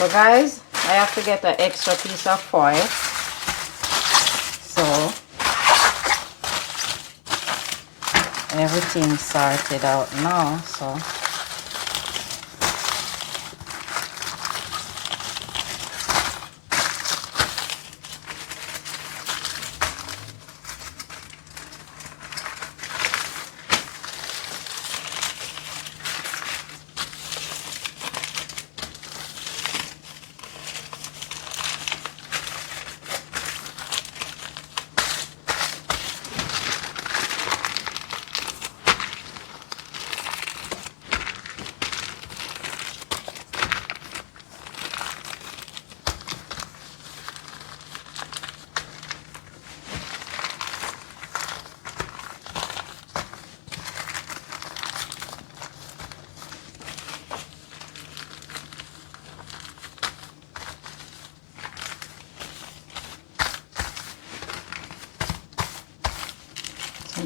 So guys, I have to get an extra piece of foil. So everything's sorted out now. So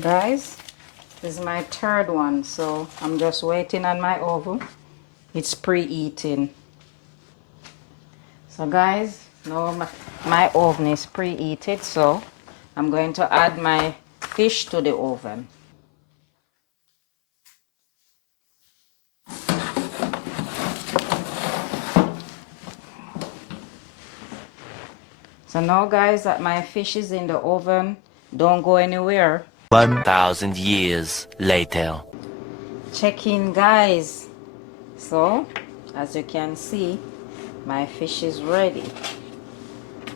guys, this is my third one, so I'm just waiting on my oven. It's preheating. So guys, now my oven is preheated, so I'm going to add my fish to the oven. So now guys, that my fish is in the oven, don't go anywhere. 1,000 years later. Check in guys. So as you can see, my fish is ready.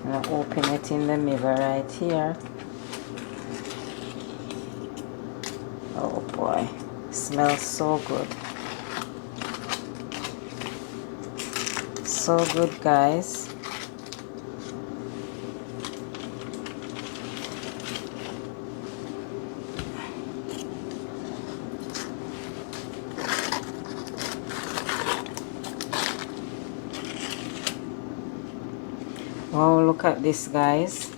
I'm gonna open it in the middle right here. Oh boy, smells so good. So good guys. Oh, look at this guys.